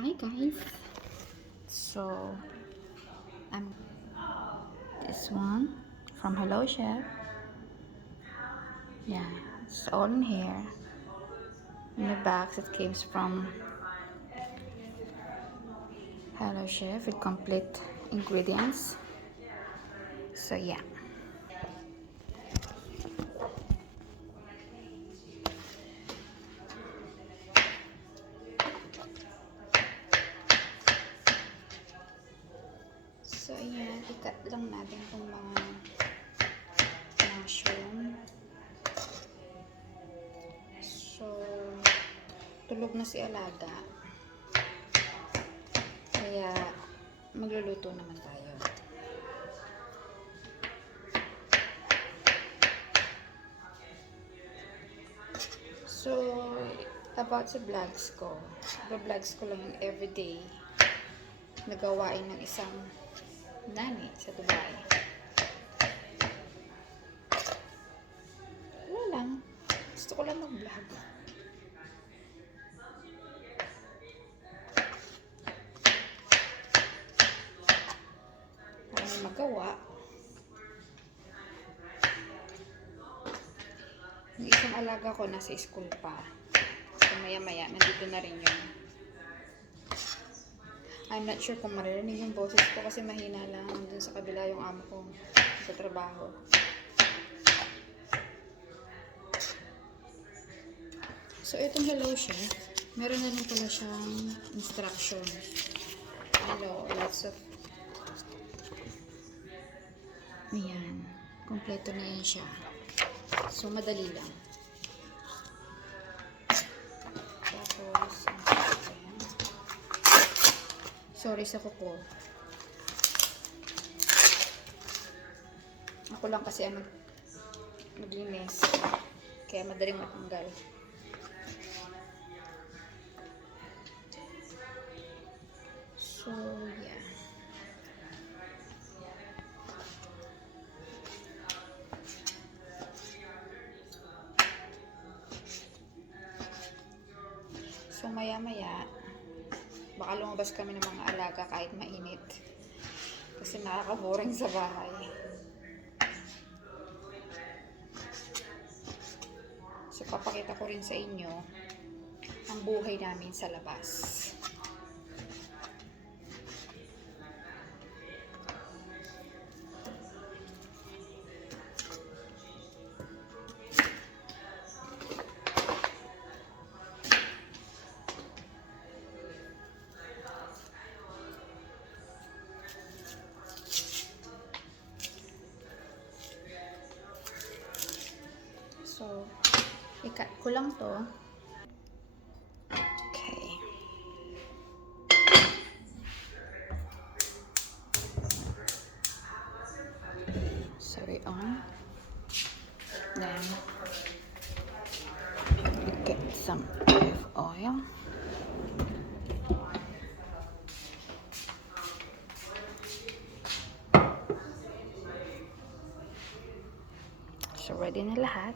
Hi guys. So I'm this one from Hello Chef. Yeah, it's all in here. In the box it came from Hello Chef with complete ingredients. So yeah. So yeah, ikat lang natin itong mga mushroom. So tulog na si Alaga. Kaya magluluto naman tayo. So, about sa vlogs ko. Vlogs ko lang yung everyday na gawain ng isang nani sa Dubai. Wala lang. Gusto ko lang mag-vlog. Para may magawa. Yung isang alaga ko nasa school pa. So, maya-maya, nandito na rin yun. I'm not sure kung maririnig yung boses ko kasi mahina lang. Dun sa kabila yung amo ko sa trabaho. So, itong Hello Chef, meron na rin pala siyang instruction. Hello, lots of... Ayan. Kompleto na yan siya. So, madali lang. Tapos, sorry sa kuko. Ako lang kasi naglinis. Kaya madaling matanggal. So, yeah. So, maya-maya, baka lumabas kami ng mga alaga kahit mainit. Kasi nakaka-boring sa bahay. So, papakita ko rin sa inyo ang buhay namin sa labas. So, ikat ko lang to. Okay. Sorry on. Then, get some olive oil. So, ready na lahat.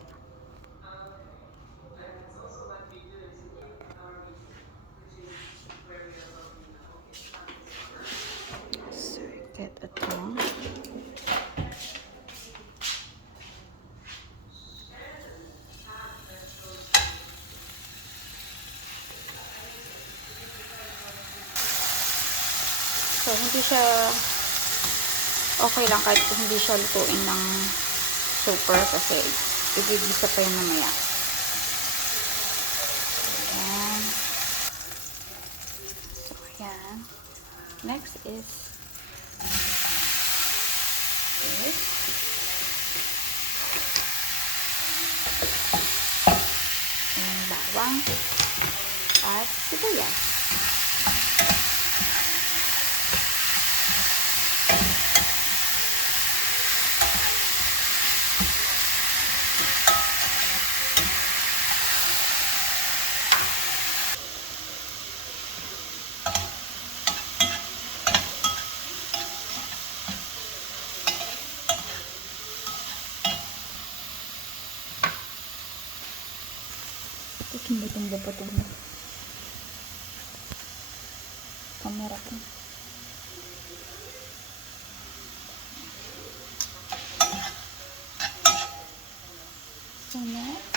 So, get a tongue. So, hindi siya okay lang kahit hindi siya lutuin ng super kasi igigisa pa yun mamaya. Ayan. So, ayan. Next is this. Yung bawang at sibuyas. Tumbo-tumbo pa tumbo. camera ko. So next,